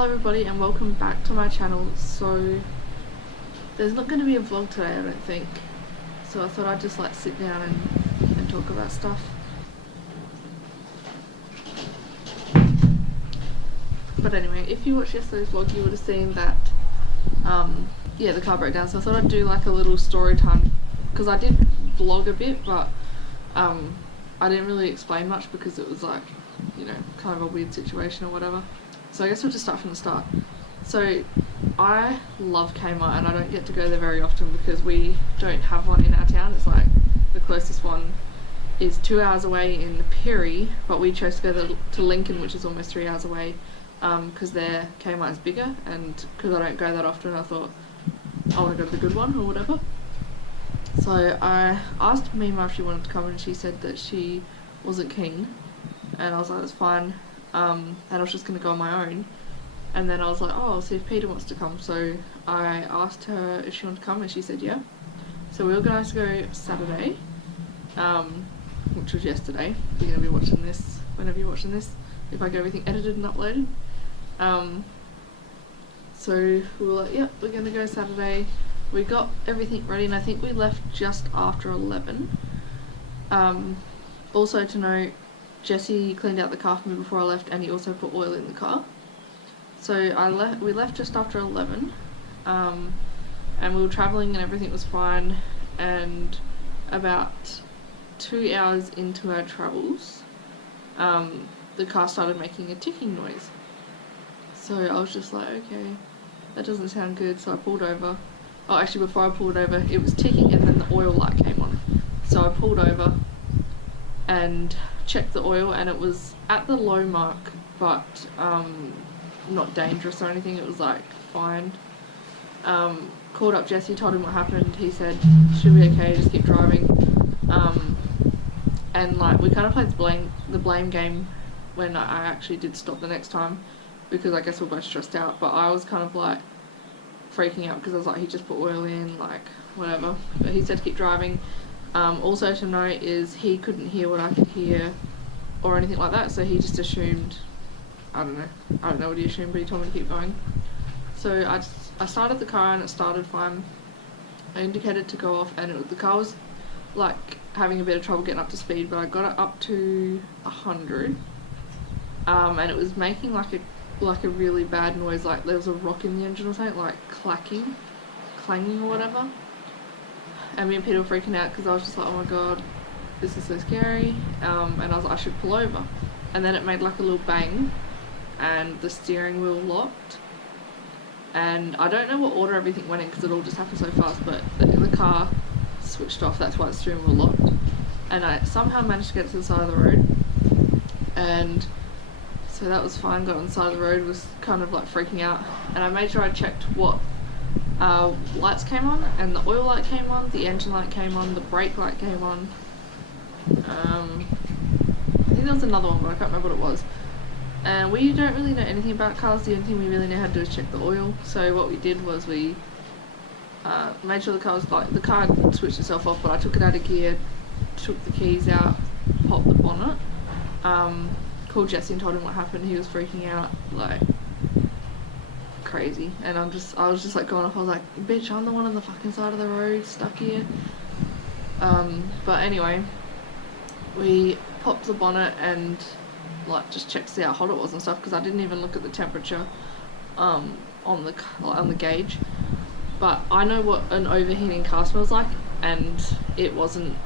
Hello everybody and welcome back to my channel. So there's not going to be a vlog today, I don't think, so I thought I'd just like sit down and talk about stuff. But anyway, if you watched yesterday's vlog you would have seen that yeah, the car broke down, so I thought I'd do like a little story time, because I did vlog a bit but I didn't really explain much because it was like, you know, kind of a weird situation or whatever. So I guess we'll just start from the start. So I love Kmart and I don't get to go there very often because we don't have one in our town. It's like the closest one is 2 hours away in Perry, but we chose to go to Lincoln, which is almost 3 hours away, because their Kmart is bigger, and because I don't go that often I thought I want to go to the good one or whatever. So I asked Mima if she wanted to come and she said that she wasn't keen, and I was like, that's fine. And I was just going to go on my own, and then I was like, oh, I'll see if Peter wants to come. So I asked her if she wanted to come and she said yeah. So we organised to go Saturday, which was yesterday. You're going to be watching this whenever you're watching this, if I get everything edited and uploaded. So we were like, yep, we're going to go Saturday. We got everything ready and I think we left just after 11. Also to note, Jesse cleaned out the car for me before I left, and he also put oil in the car. So we left just after 11, and we were travelling and everything was fine, and about 2 hours into our travels, the car started making a ticking noise. So I was just like, okay, that doesn't sound good, so I pulled over. Oh, actually before I pulled over, it was ticking and then the oil light came on. So I pulled over and checked the oil, and it was at the low mark, but not dangerous or anything. It was like fine. Called up Jesse, told him what happened. He said should be okay, just keep driving. And like we kind of played the blame game when I actually did stop the next time, because I guess we're both stressed out, but I was kind of like freaking out because I was like, he just put oil in, like whatever. But he said to keep driving. Also to note is he couldn't hear what I could hear or anything like that, so he just assumed, I don't know what he assumed, but he told me to keep going. So I started the car and it started fine. I indicated to go off, and the car was like having a bit of trouble getting up to speed, but I got it up to 100, and it was making like a really bad noise, like there was a rock in the engine or something, like clanging or whatever. And me and Peter were freaking out because I was just like, oh my god, this is so scary. And I was like, I should pull over. And then it made like a little bang and the steering wheel locked. And I don't know what order everything went in because it all just happened so fast, but the car switched off, that's why the steering wheel locked. And I somehow managed to get to the side of the road. And so that was fine, got on the side of the road, was kind of like freaking out. And I made sure I checked what lights came on, and the oil light came on, the engine light came on, the brake light came on. I think there was another one, but I can't remember what it was. And we don't really know anything about cars. The only thing we really know how to do is check the oil. So what we did was we made sure the car was like, the car had switched itself off, but I took it out of gear, took the keys out, popped the bonnet, called Jesse and told him what happened. He was freaking out like crazy, and I was just like going off. I was like, bitch, I'm the one on the fucking side of the road stuck here. But anyway, we popped the bonnet and like just checked to see how hot it was and stuff, because I didn't even look at the temperature on the gauge. But I know what an overheating car smells like, and it wasn't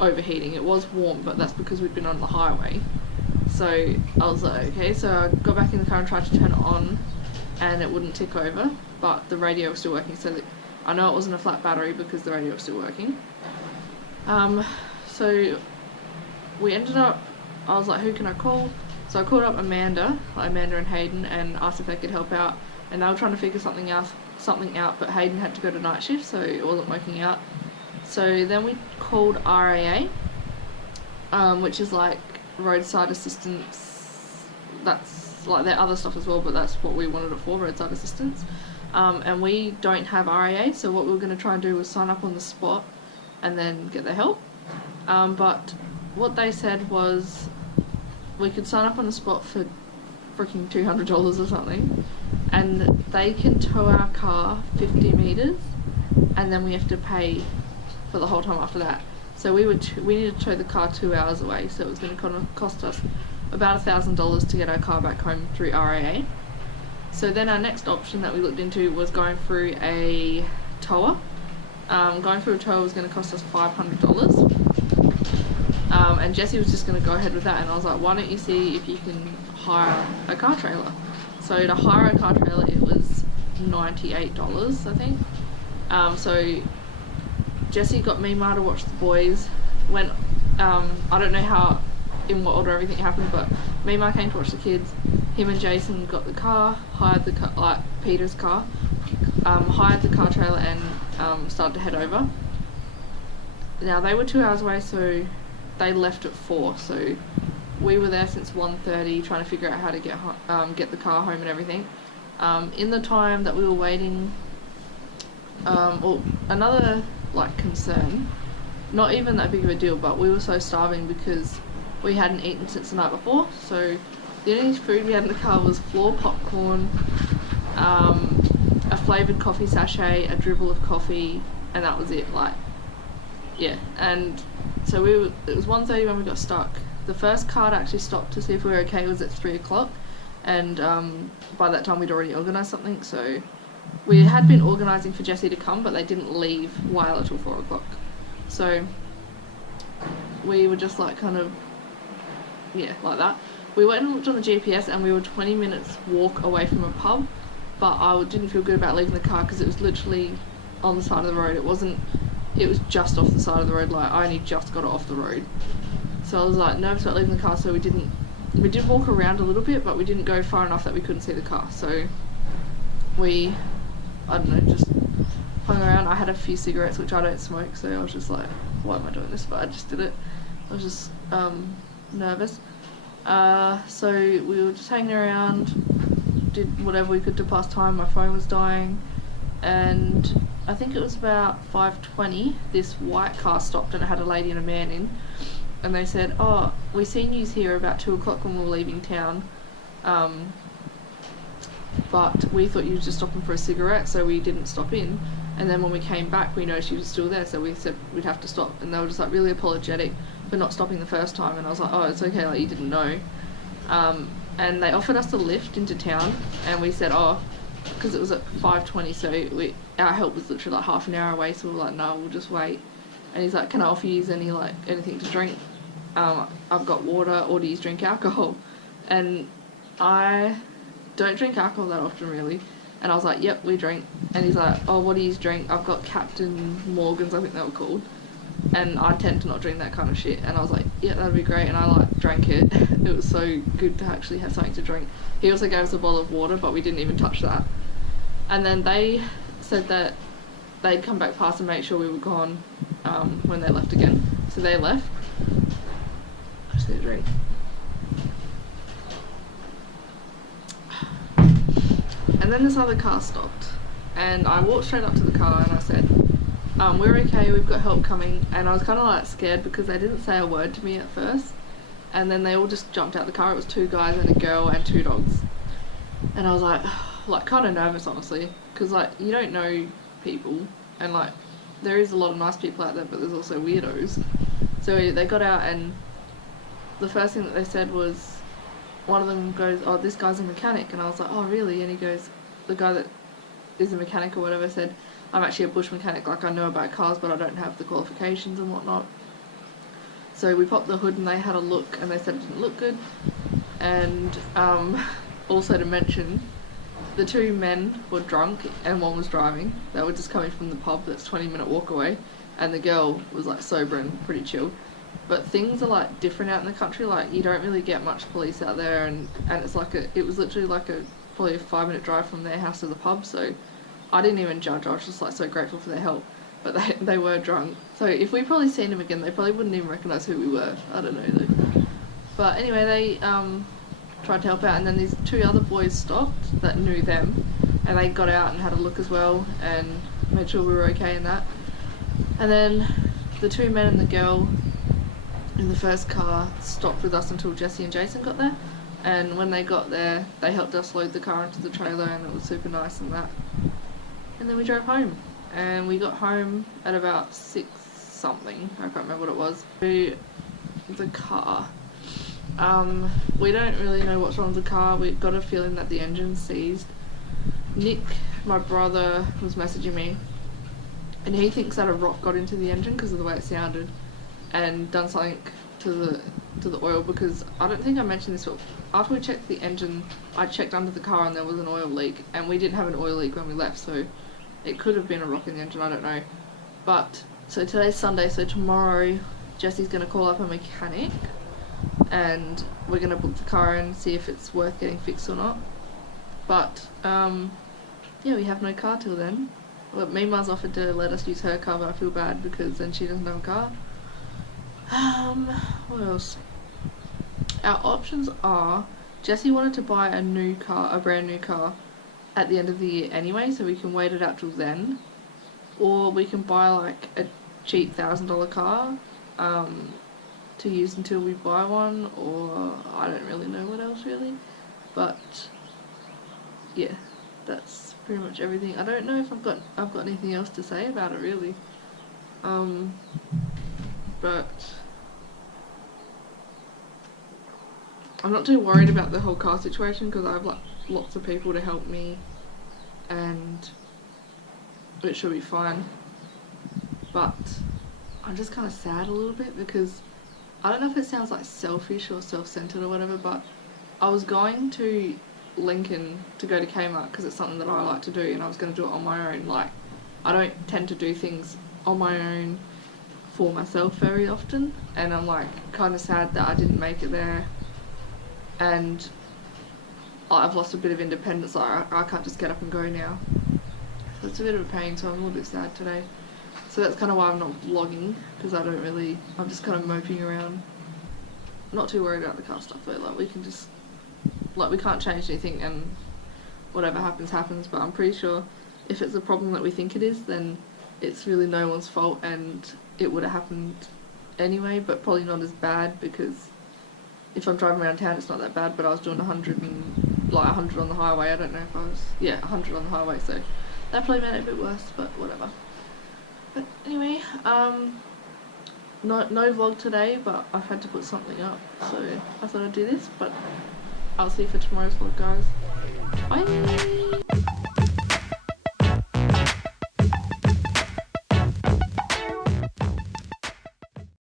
overheating. It was warm, but that's because we'd been on the highway. So I was like, okay. So I got back in the car and tried to turn it on, and it wouldn't tick over, but the radio was still working. So I know it wasn't a flat battery because the radio was still working. So we ended up, I was like, who can I call? So I called up Amanda and Hayden, and asked if they could help out, and they were trying to figure something out, but Hayden had to go to night shift, so it wasn't working out. So then we called RAA, which is like roadside assistance. That's like their other stuff as well, but that's what we wanted it for, roadside assistance. And we don't have RAA, so what we were going to try and do was sign up on the spot and then get their help. But what they said was we could sign up on the spot for freaking $200 or something, and they can tow our car 50 metres, and then we have to pay for the whole time after that. So we needed to tow the car 2 hours away, so it was going to cost us about $1,000 to get our car back home through RAA. So then our next option that we looked into was going through a tower. Going through a tower was going to cost us $500. And Jessie was just going to go ahead with that, and I was like, why don't you see if you can hire a car trailer? So to hire a car trailer, it was $98, I think. So Jessie got Mima to watch the boys. When I don't know how, in what order everything happened, but Mima came to watch the kids. Him and Jason got the car, hired the car, like Peter's car, hired the car trailer, and started to head over. Now they were 2 hours away, so they left at 4. So we were there since 1:30 trying to figure out how to get the car home and everything. In the time that we were waiting, another like concern, not even that big of a deal, but we were so starving because we hadn't eaten since the night before. So the only food we had in the car was floor popcorn, a flavoured coffee sachet, a dribble of coffee, and that was it. Like, yeah. And so it was 1:30 when we got stuck. The first car to actually stop to see if we were okay was at 3 o'clock, and by that time we'd already organised something. So we had been organising for Jessie to come, but they didn't leave Whyalla till 4 o'clock. So we were just like kind of, yeah, like that. We went and looked on the GPS, and we were 20 minutes walk away from a pub, but I didn't feel good about leaving the car because it was literally on the side of the road. It was just off the side of the road, like I only just got it off the road. So I was like nervous about leaving the car, so we did walk around a little bit, but we didn't go far enough that we couldn't see the car. So we, I don't know, just hung around. I had a few cigarettes, which I don't smoke, so I was just like, why am I doing this? But I just did it. I was just nervous. So we were just hanging around, did whatever we could to pass time. My phone was dying, and I think it was about 5:20, this white car stopped and it had a lady and a man in, and they said, oh, we seen yous here about 2 o'clock when we were leaving town, but we thought you were just stopping for a cigarette, so we didn't stop in. And then when we came back, we noticed she was still there, so we said we'd have to stop. And they were just like really apologetic for not stopping the first time, and I was like, oh, it's okay, like you didn't know. And they offered us a lift into town, and we said, oh, because it was at 5:20, so our help was literally like half an hour away, so we were like, no, we'll just wait. And he's like, can I offer you anything to drink? I've got water, or do you drink alcohol? And I don't drink alcohol that often, really. And I was like, yep, we drink. And he's like, oh, what do you drink? I've got Captain Morgan's, I think they were called. And I tend to not drink that kind of shit. And I was like, yeah, that'd be great. And I drank it. It was so good to actually have something to drink. He also gave us a bottle of water, but we didn't even touch that. And then they said that they'd come back past and make sure we were gone when they left again. So they left. I just need a drink. And then this other car stopped, and I walked straight up to the car and I said, we're okay, we've got help coming. And I was kind of like scared because they didn't say a word to me at first, and then they all just jumped out the car. It was 2 guys and a girl and 2 dogs, and I was like kind of nervous, honestly, because like you don't know people, and like there is a lot of nice people out there, but there's also weirdos. So they got out, and the first thing that they said was, one of them goes, oh, this guy's a mechanic. And I was like, oh, really? And he goes, the guy that is a mechanic or whatever said, I'm actually a bush mechanic, like I know about cars, but I don't have the qualifications and whatnot. So we popped the hood and they had a look, and they said it didn't look good. And also to mention, the 2 men were drunk and one was driving. They were just coming from the pub that's 20-minute walk away, and the girl was like sober and pretty chill. But things are like different out in the country. Like you don't really get much police out there, and it's like it was literally like probably a 5-minute drive from their house to the pub. So I didn't even judge. I was just like so grateful for their help. But they were drunk. So if we probably seen them again, they probably wouldn't even recognise who we were. I don't know though. But anyway, they tried to help out, and then these 2 other boys stopped that knew them, and they got out and had a look as well and made sure we were okay in that. And then the 2 men and the girl in the first car stopped with us until Jessie and Jason got there, and when they got there they helped us load the car into the trailer, and it was super nice and that. And then we drove home, and we got home at about 6 something, I can't remember what it was. The car, we don't really know what's wrong with the car. We've got a feeling that the engine's seized. Nick, my brother, was messaging me, and he thinks that a rock got into the engine because of the way it sounded and done something to the oil, because I don't think I mentioned this, but after we checked the engine, I checked under the car and there was an oil leak, and we didn't have an oil leak when we left, so it could have been a rock in the engine, I don't know. But so today's Sunday, so tomorrow Jesse's going to call up a mechanic and we're going to book the car and see if it's worth getting fixed or not. But yeah, we have no car till then. Well, Mima's offered to let us use her car, but I feel bad because then she doesn't have a car. What else? Our options are, Jesse wanted to buy a new car, a brand new car, at the end of the year anyway, so we can wait it out till then. Or we can buy like a cheap $1,000 car to use until we buy one, or I don't really know what else really. But yeah, that's pretty much everything. I don't know if I've got anything else to say about it really. But I'm not too worried about the whole car situation because I have like lots of people to help me and it should be fine. But I'm just kind of sad a little bit because I don't know if it sounds like selfish or self-centered or whatever, but I was going to Lincoln to go to Kmart because it's something that I like to do, and I was going to do it on my own. Like, I don't tend to do things on my own for myself very often, and I'm like kind of sad that I didn't make it there, and I've lost a bit of independence. Like, I can't just get up and go now, so it's a bit of a pain, so I'm a little bit sad today. So that's kind of why I'm not vlogging, because I'm just kind of moping around. Not too worried about the car stuff though, like we can't change anything and whatever happens happens, but I'm pretty sure if it's a problem that we think it is, then it's really no one's fault and it would have happened anyway, but probably not as bad, because if I'm driving around town it's not that bad, but I was doing 100 on the highway. I don't know if I was, yeah, 100 on the highway, so that probably made it a bit worse, but whatever. But anyway, no vlog today, but I've had to put something up, so I thought I'd do this, but I'll see you for tomorrow's vlog, guys. Bye!